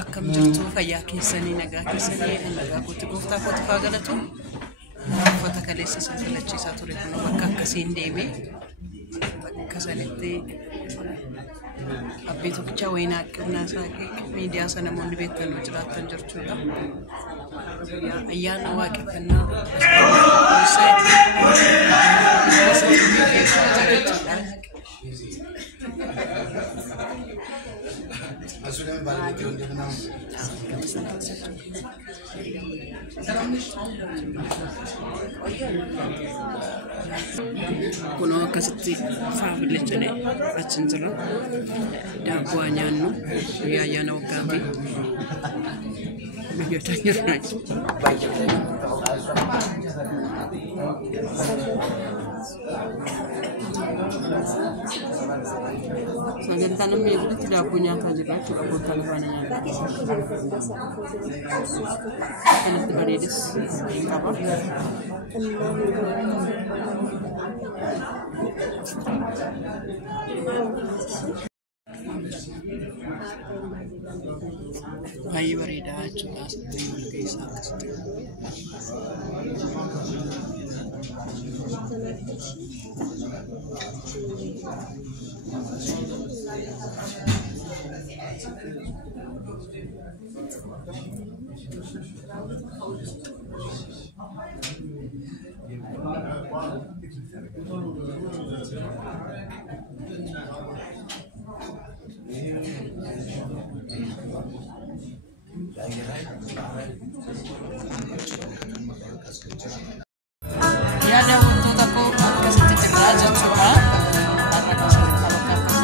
akkam jirtu fayyaa keessanii nagaa keessanii nagaa kooti gooftaa kooti faagalatu uffata kaleessa safalachiisaa ture kun bakka akkasiin deemee bakka sanitti abbee tokkicha wayinaa qinaasaa miidiyaa sana namoonni beekanii jiraatan jechuudha ayyaana waaqeffannaa Assume vale que onde não. Kuno akkasitti faabilechane achin jira daabbo nyaannu ayyaana waggaati biyyoota jirran sagantaan namni eeguutti daabbo nyaataa jira jechuudha goottaan afaan nyaataa kanatti bareedes qaba. Bayi beredah jelas kisah ya ada untuk aku kasih terlalu suka karena kasih kalau kapas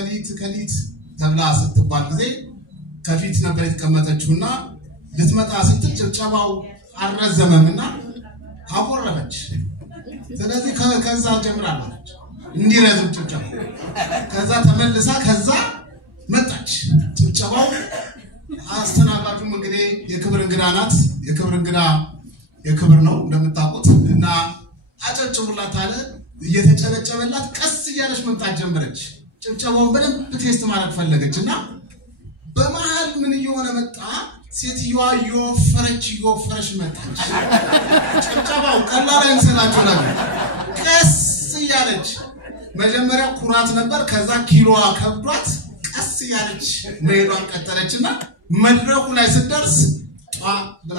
ከሊት ተብላ ስትባል ጊዜ ከፊት ነበር የተቀመጠችውና ልትመጣ ስትል ጭብጨባው አልረዘመምና አቆረበች ስለዚህ ከዛ ጀምራለች እንዲረዝም ጭብጨባው ከዛ ተመልሳ ከዛ መጣች ጭብጨባው አስተናጋጁም እንግዲህ የክብር እንግዳ ናት የክብር እንግዳ የክብር ነው እንደምታውቁት እና አጨብጭቡላት አለ እየተጨበጨበላት ቀስ እያለች መምጣት ጀመረች ጭብጨባውን በደንብ ቴስት ማድረግ ፈለገችና በመሃል ምን እየሆነ መጣ ሴትዮዋ እየወፈረች መጣች ጭብጨባው ቀላል አይመስላችሁ ነበር ቀስ እያለች መጀመሪያ ኩራት ነበር ከዛ ኪሎዋ ከብዷት ቀስ እያለች መሄዷን ቀጠለችና መድረኩ ላይ ስትደርስ ብላ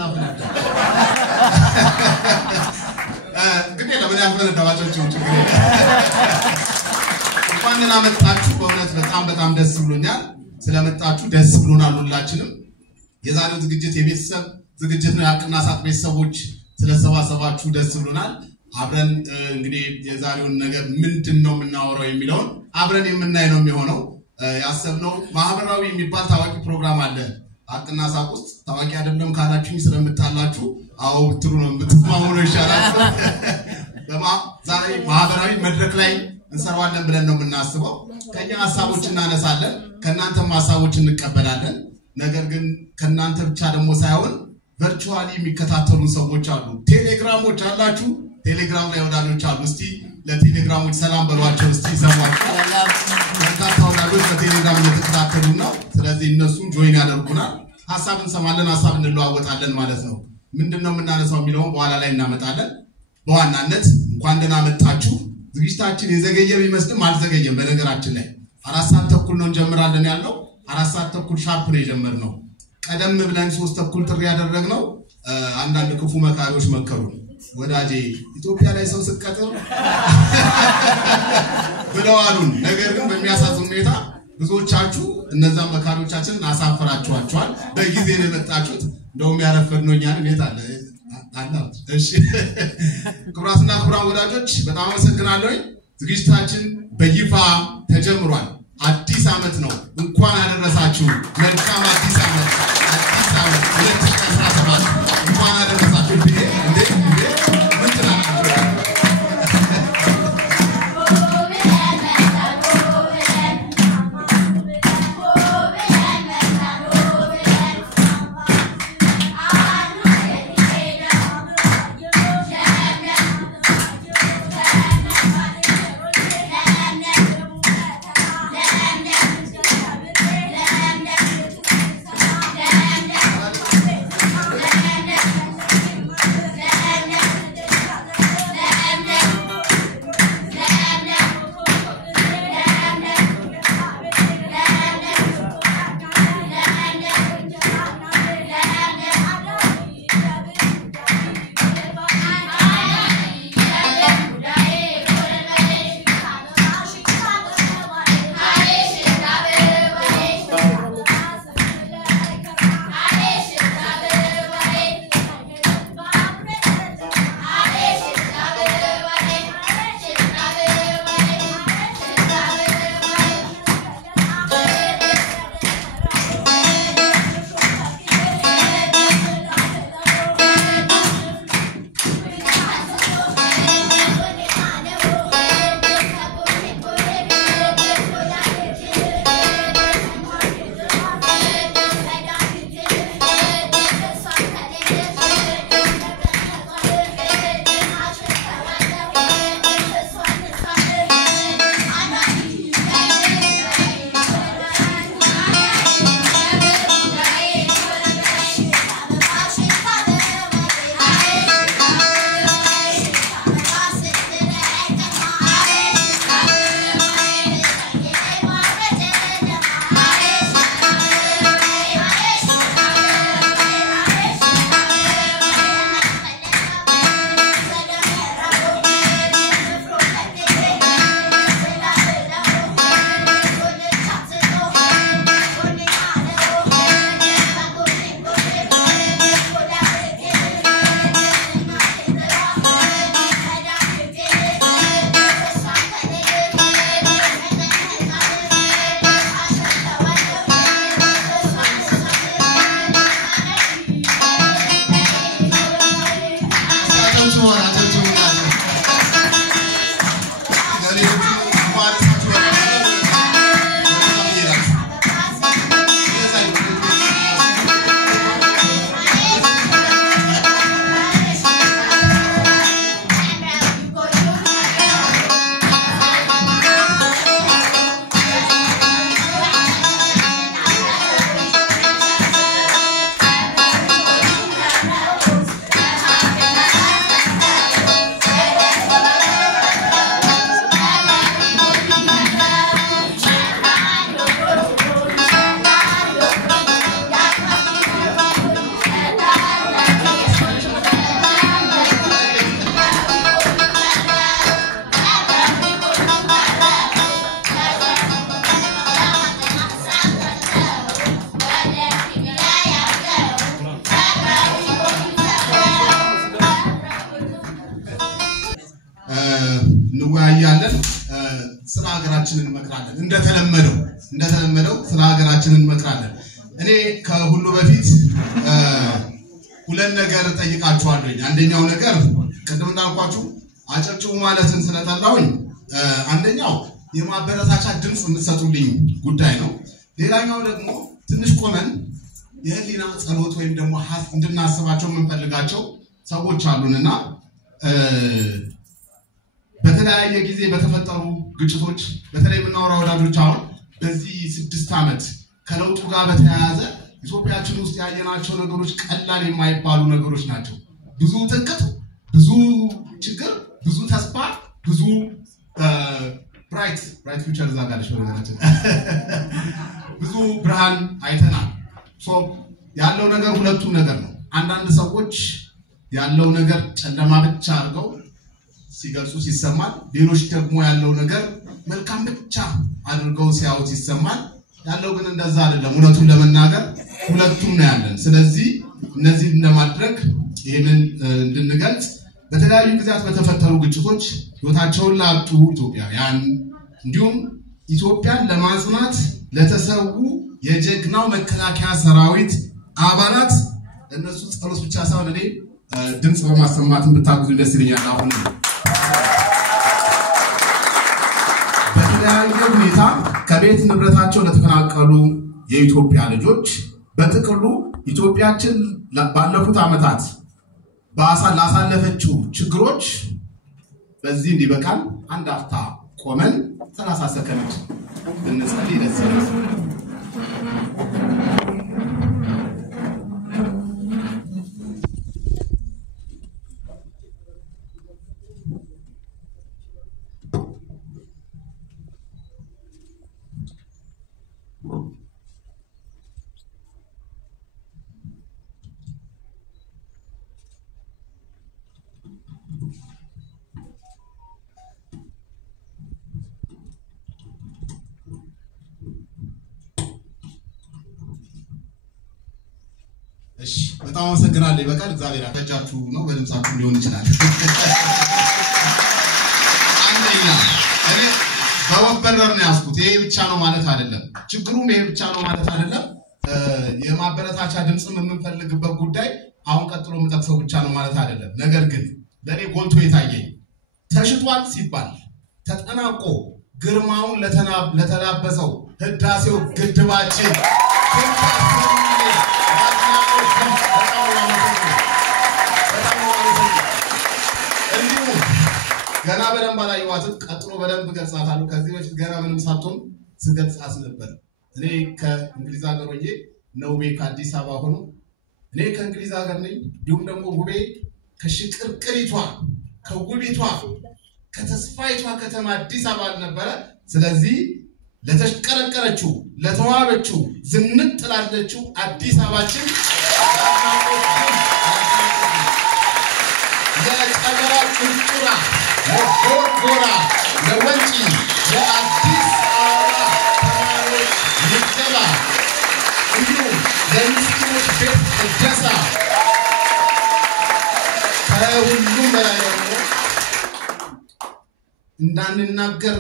እንግዲህ ለምን ያልፈነዳዋቸው ችግር እንኳን ለመጣችሁ በእውነት በጣም ደስ ብሎኛል ስለመጣችሁ ደስ ብሎናል ሁላችንም የዛሬው ዝግጅት የቤተሰብ ዝግጅት ነው ያቅና ሳት ቤተሰቦች ስለሰባሰባችሁ ደስ ብሎናል አብረን እንግዲህ የዛሬውን ነገር ምንድነው የምናወራው የሚለውን አብረን የምናይ ነው የሚሆነው ያሰብነው ማህበራዊ የሚባል ታዋቂ ፕሮግራም አለ አቅና ሳት ውስጥ ታዋቂ አይደለም ካላችሁኝ ስለምታላችሁ አው ብትሩ ነው የምትስማሙ ነው ይሻላል ዛሬ ማህበራዊ መድረክ ላይ እንሰራዋለን ብለን ነው የምናስበው ከኛ ሐሳቦች እናነሳለን ከናንተም ሐሳቦች እንቀበላለን ነገር ግን ከናንተ ብቻ ደግሞ ሳይሆን ቨርቹዋሊ የሚከታተሉ ሰዎች አሉ ቴሌግራሞች አላችሁ ቴሌግራም ላይ ወዳጆች አሉ እስቲ ለቴሌግራሞች ሰላም በሏቸው እስቲ ሰማችሁ በርካታ ወዳጆች በቴሌግራም እየተከታተሉ ነው ስለዚህ እነሱም ጆይን ያደርጉናል ሐሳብ እንሰማለን ሐሳብ እንለዋወጣለን ማለት ነው ምንድነው የምናነሳው የሚለው በኋላ ላይ እናመጣለን በዋናነት እንኳን ደህና መጣችሁ ዝግጅታችን የዘገየ ቢመስልም አልዘገየም በነገራችን ላይ 4 ሰዓት ተኩል ነው እንጀምራለን ያለው 4 ሰዓት ተኩል ሻርፕ ነው የጀመርነው ቀደም ብለን 3 ተኩል ጥሪ ያደረግነው አንዳንድ ክፉ መካሪዎች መከሩ ወዳጄ ኢትዮጵያ ላይ ሰው ስቀጥር ብለዋሉን ነገር ግን በሚያሳዝን ሁኔታ ብዙዎቻችሁ እነዛ መካሪዎቻችንን አሳፈራችኋቸዋል በጊዜ ነው የመጣችሁት እንደውም ያረፈድነው እኛን እንዴት አለ እሺ ክብራትና ክብራን ወዳጆች በጣም አመሰግናለሁ ዝግጅታችን በይፋ ተጀምሯል አዲስ አመት ነው እንኳን አደረሳችሁ መልካም አዲስ አመት 2017 እንኳን አደረሳችሁ እንዴ ምን ትላለህ እያለን ስለ ሀገራችንን እንመክራለን እንደተለመደው ስለ ሀገራችንን እንመክራለን እኔ ከሁሉ በፊት ሁለት ነገር ጠይቃችኋለሁ አንደኛው ነገር ቀደም እንዳልኳችሁ አጨብጭቡ ማለትን ስለጠላውኝ አንደኛው የማበረታቻ ድምጽ እንሰጡልኝ ጉዳይ ነው ሌላኛው ደግሞ ትንሽ ቆመን የህሊና ጸሎት ወይም ደግሞ ሐስ እንድናስባቸው የምንፈልጋቸው ሰዎች አሉንና በተለያየ ጊዜ በተፈጠሩ ግጭቶች በተለይ ምናወራ ወዳጆች አሁን በዚህ 6 ዓመት ከለውጡ ጋር በተያያዘ ኢትዮጵያችን ውስጥ ያየናቸው ነገሮች ቀላል የማይባሉ ነገሮች ናቸው ብዙ ጥንቅት ብዙ ችግር ብዙ ተስፋ ብዙ ብራይት ፊውቸር ዛጋለሽ ወራችን ብዙ ብርሃን አይተናል ሶ ያለው ነገር ሁለቱም ነገር ነው አንዳንድ ሰዎች ያለው ነገር ጨለማ ብቻ አድርገው ሲገልጹ ሲሰማል ሌሎች ደግሞ ያለው ነገር መልካም ብቻ አድርገው ሲያዩት ይሰማል ያለው ግን እንደዛ አይደለም ሁለቱም ለመናገር ሁለቱም ነው ያለን ስለዚህ እነዚህ ለማድረግ ይሄንን እንድንገልጽ በተለያዩ ጊዜያት በተፈጠሩ ግጭቶች ህይወታቸውን ላጡ ኢትዮጵያውያን እንዲሁም ኢትዮጵያን ለማጽናት ለተሰዉ የጀግናው መከላከያ ሰራዊት አባላት እነሱ ጸሎት ብቻ ሳይሆን እኔ ድምጽ በማሰማት እንድታግዙ ደስ ይለኛል አሁን በተለያየ ሁኔታ ከቤት ንብረታቸው ለተፈናቀሉ የኢትዮጵያ ልጆች በጥቅሉ ኢትዮጵያችን ባለፉት ዓመታት ላሳለፈችው ችግሮች በዚህ እንዲበቃል አንድ አፍታ ቆመን 30 ሰከንድ እንጸልይ ደስ ይላል እሺ በጣም አመሰግናለሁ ይበቃል እግዚአብሔር አፈጃችሁ ነው በድምጻችሁ ሊሆን ይችላል አንደኛ እኔ በወበረር ነው ያስኩት ይሄ ብቻ ነው ማለት አይደለም ችግሩም ይሄ ብቻ ነው ማለት አይደለም የማበረታቻ ድምጽም የምንፈልግበት ጉዳይ አሁን ቀጥሎ መጣጥሰው ብቻ ነው ማለት አይደለም ነገር ግን ለኔ ጎልቶ የታየኝ ተሽጧል ሲባል ተጠናቆ ግርማውን ለተላበሰው ህዳሴው ግድባችን ገና በደንብ አላየዋትም ቀጥሎ በደንብ ገጻታለሁ ከዚህ በፊት ገና ምንም ሳትሆን ስገጻት ነበር እኔ ከእንግሊዝ ሀገር ሆኜ ነው ከአዲስ አበባ ሆኖ እኔ ከእንግሊዝ ሀገር ነኝ ዲሁም ደግሞ ጉቤ ከሽቅርቅሪቷ ከጉቢቷ ከተስፋይቷ ከተማ አዲስ አበባ ነበር ስለዚህ ለተሽቀረቀረችው ለተዋበችው ዝንጥ ላለችው አዲስ አበባችን ለቀበራ ቁንጡራ ለጎርጎራ ለወንጪ ለአዲስ አበባ ተማሪዎች ምገባ እንዲሁም ለምስኪኖች ቤት እደሳ ከሁሉም በላይ ደግሞ እንዳንናገር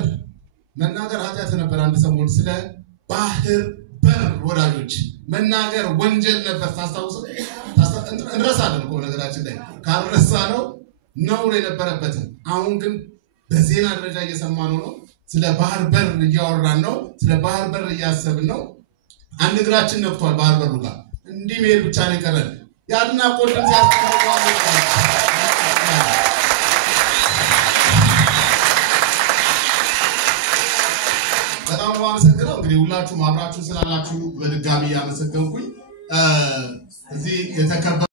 መናገር ኃጢአት ነበር አንድ ሰሞን ስለ ባህር በር ወዳጆች መናገር ወንጀል ነበር ታስታውሱ እንረሳለን እኮ ነገራችን ላይ ካልረሳነው ነውር የነበረበት አሁን ግን በዜና ደረጃ እየሰማነው ነው ስለ ባህር በር እያወራን ነው ስለ ባህር በር እያሰብን ነው አንድ እግራችን ነክቷል ባህር በሩ ጋር እንዲህ መሄድ ብቻ ነው የቀረን ያድና ቆልም ሲያስቀምጠው በጣም አመሰግናለሁ እንግዲህ ሁላችሁም አብራችሁ ስላላችሁ በድጋሚ ያመሰግንኩኝ እዚህ የተከበረ